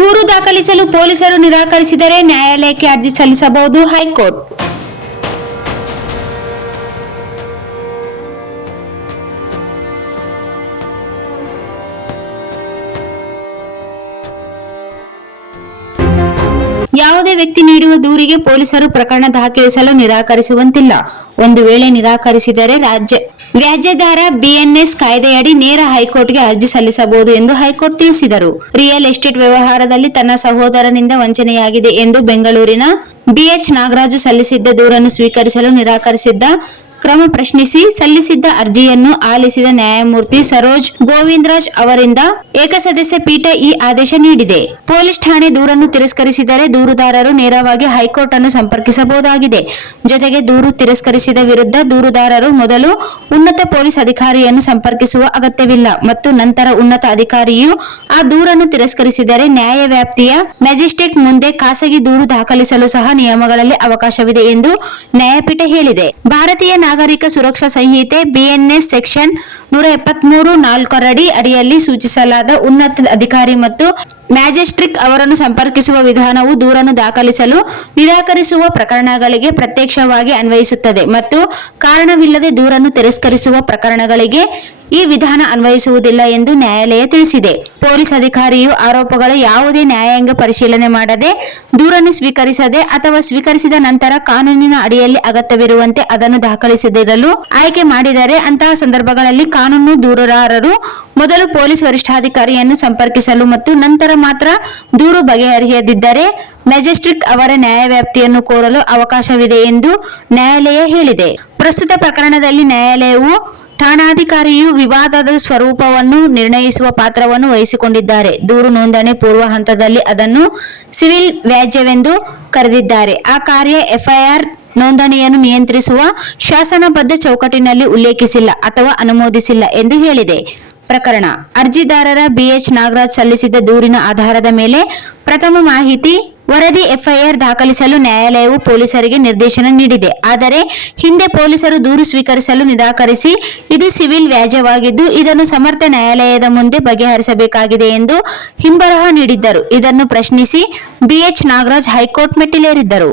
ದೂರು ದಾಖಲಿಸಲು ಪೊಲೀಸರು ನಿರಾಕರಿಸಿದರೆ ನ್ಯಾಯಾಲಯಕ್ಕೆ ಅರ್ಜಿ ಸಲ್ಲಿಸಬಹುದು ಹೈಕೋರ್ಟ್. ಯಾವುದೇ ವ್ಯಕ್ತಿ ನೀಡುವ ದೂರಿಗೆ ಪೊಲೀಸರು ಪ್ರಕರಣ ದಾಖಲಿಸಲು ನಿರಾಕರಿಸುವಂತಿಲ್ಲ. ಒಂದು ವೇಳೆ ನಿರಾಕರಿಸಿದರೆ ವ್ಯಾಜ್ಯದಾರ ಬಿಎನ್ಎಸ್ ಕಾಯ್ದೆಯಡಿ ನೇರ ಹೈಕೋರ್ಟ್ಗೆ ಅರ್ಜಿ ಸಲ್ಲಿಸಬಹುದು ಎಂದು ಹೈಕೋರ್ಟ್ ತಿಳಿಸಿದರು. ರಿಯಲ್ ಎಸ್ಟೇಟ್ ವ್ಯವಹಾರದಲ್ಲಿ ತನ್ನ ಸಹೋದರನಿಂದ ವಂಚನೆಯಾಗಿದೆ ಎಂದು ಬೆಂಗಳೂರಿನ ಬಿಎಚ್ ನಾಗರಾಜು ಸಲ್ಲಿಸಿದ್ದ ದೂರನ್ನು ಸ್ವೀಕರಿಸಲು ನಿರಾಕರಿಸಿದ್ದ ಕ್ರಮ ಪ್ರಶ್ನಿಸಿ ಸಲ್ಲಿಸಿದ್ದ ಅರ್ಜಿಯನ್ನು ಆಲಿಸಿದ ನ್ಯಾಯಮೂರ್ತಿ ಸರೋಜ್ ಗೋವಿಂದರಾಜ್ ಅವರಿಂದ ಏಕಸದಸ್ಯ ಪೀಠ ಈ ಆದೇಶ ನೀಡಿದೆ. ಪೊಲೀಸ್ ಠಾಣೆ ದೂರನ್ನು ತಿರಸ್ಕರಿಸಿದರೆ ದೂರುದಾರರು ನೇರವಾಗಿ ಹೈಕೋರ್ಟ್ ಅನ್ನು ಸಂಪರ್ಕಿಸಬಹುದಾಗಿದೆ. ಜೊತೆಗೆ ದೂರು ತಿರಸ್ಕರಿಸಿದ ವಿರುದ್ಧ ದೂರುದಾರರು ಮೊದಲು ಉನ್ನತ ಪೊಲೀಸ್ ಅಧಿಕಾರಿಯನ್ನು ಸಂಪರ್ಕಿಸುವ ಅಗತ್ಯವಿಲ್ಲ ಮತ್ತು ನಂತರ ಉನ್ನತ ಅಧಿಕಾರಿಯು ಆ ದೂರನ್ನು ತಿರಸ್ಕರಿಸಿದರೆ ನ್ಯಾಯವ್ಯಾಪ್ತಿಯ ಮ್ಯಾಜಿಸ್ಟ್ರೇಟ್ ಮುಂದೆ ಖಾಸಗಿ ದೂರು ದಾಖಲಿಸಲು ಸಹ ನಿಯಮಗಳಲ್ಲಿ ಅವಕಾಶವಿದೆ ಎಂದು ನ್ಯಾಯಪೀಠ ಹೇಳಿದೆ. ಭಾರತೀಯ ನಾಗರಿಕ ಸುರಕ್ಷಾ ಸಂಹಿತೆ ಬಿಎನ್ಎಸ್ ಸೆಕ್ಷನ್ 173(4) ಅಡಿಯಲ್ಲಿ ಸೂಚಿಸಲಾದ ಉನ್ನತ ಅಧಿಕಾರಿ ಮತ್ತು ಮ್ಯಾಜಿಸ್ಟ್ರೇಟ್ ಅವರನ್ನು ಸಂಪರ್ಕಿಸುವ ವಿಧಾನವು ದೂರನ್ನು ದಾಖಲಿಸಲು ನಿರಾಕರಿಸುವ ಪ್ರಕರಣಗಳಿಗೆ ಪ್ರತ್ಯಕ್ಷವಾಗಿ ಅನ್ವಯಿಸುತ್ತದೆ ಮತ್ತು ಕಾರಣವಿಲ್ಲದೆ ದೂರನ್ನು ತಿರಸ್ಕರಿಸುವ ಪ್ರಕರಣಗಳಿಗೆ ಈ ವಿಧಾನ ಅನ್ವಯಿಸುವುದಿಲ್ಲ ಎಂದು ನ್ಯಾಯಾಲಯ ತಿಳಿಸಿದೆ. ಪೊಲೀಸ್ ಅಧಿಕಾರಿಯು ಆರೋಪಗಳ ಯಾವುದೇ ನ್ಯಾಯಾಂಗ ಪರಿಶೀಲನೆ ಮಾಡದೆ ದೂರನ್ನು ಸ್ವೀಕರಿಸದೆ ಅಥವಾ ಸ್ವೀಕರಿಸಿದ ನಂತರ ಕಾನೂನಿನ ಅಡಿಯಲ್ಲಿ ಅಗತ್ಯವಿರುವಂತೆ ಅದನ್ನು ದಾಖಲಿಸದಿರಲು ಆಯ್ಕೆ ಮಾಡಿದರೆ ಅಂತಹ ಸಂದರ್ಭಗಳಲ್ಲಿ ಕಾನೂನು ದೂರುದಾರರು ಮೊದಲು ಪೊಲೀಸ್ ವರಿಷ್ಠಾಧಿಕಾರಿಯನ್ನು ಸಂಪರ್ಕಿಸಲು ಮತ್ತು ನಂತರ ಮಾತ್ರ ದೂರು ಬಗೆಹರಿಯದಿದ್ದರೆ ಮ್ಯಾಜಿಸ್ಟ್ರೇಟ್ ಅವರ ನ್ಯಾಯವ್ಯಾಪ್ತಿಯನ್ನು ಕೋರಲು ಅವಕಾಶವಿದೆ ಎಂದು ನ್ಯಾಯಾಲಯ ಹೇಳಿದೆ. ಪ್ರಸ್ತುತ ಪ್ರಕರಣದಲ್ಲಿ ನ್ಯಾಯಾಲಯವು ಠಾಣಾಧಿಕಾರಿಯು ವಿವಾದದ ಸ್ವರೂಪವನ್ನು ನಿರ್ಣಯಿಸುವ ಪಾತ್ರವನ್ನು ವಹಿಸಿಕೊಂಡಿದ್ದಾರೆ. ದೂರು ನೋಂದಣಿ ಪೂರ್ವ ಹಂತದಲ್ಲಿ ಅದನ್ನು ಸಿವಿಲ್ ವ್ಯಾಜ್ಯವೆಂದು ಕರೆದಿದ್ದಾರೆ. ಆ ಕಾರ್ಯ ಎಫ್ಐಆರ್ ನೋಂದಣಿಯನ್ನು ನಿಯಂತ್ರಿಸುವ ಶಾಸನಬದ್ಧ ಚೌಕಟ್ಟಿನಲ್ಲಿ ಉಲ್ಲೇಖಿಸಿಲ್ಲ ಅಥವಾ ಅನುಮೋದಿಸಿಲ್ಲ ಎಂದು ಹೇಳಿದೆ. ಪ್ರಕರಣ ಅರ್ಜಿದಾರರ ಬಿಎಚ್ ನಾಗರಾಜ್ ಸಲ್ಲಿಸಿದ್ದ ದೂರಿನ ಆಧಾರದ ಮೇಲೆ ಪ್ರಥಮ ಮಾಹಿತಿ ವರದಿ ಎಫ್ಐಆರ್ ದಾಖಲಿಸಲು ನ್ಯಾಯಾಲಯವು ಪೊಲೀಸರಿಗೆ ನಿರ್ದೇಶನ ನೀಡಿದೆ. ಆದರೆ ಹಿಂದೆ ಪೊಲೀಸರು ದೂರು ಸ್ವೀಕರಿಸಲು ನಿರಾಕರಿಸಿ ಇದು ಸಿವಿಲ್ ವ್ಯಾಜ್ಯವಾಗಿದ್ದು ಇದನ್ನು ಸಮರ್ಥ ನ್ಯಾಯಾಲಯದ ಮುಂದೆ ಬಗೆಹರಿಸಬೇಕಾಗಿದೆ ಎಂದು ಹಿಂಬರಹ ನೀಡಿದ್ದರು. ಇದನ್ನು ಪ್ರಶ್ನಿಸಿ ಬಿಎಚ್ ನಾಗರಾಜ್ ಹೈಕೋರ್ಟ್ ಮೆಟ್ಟಿಲೇರಿದ್ದರು.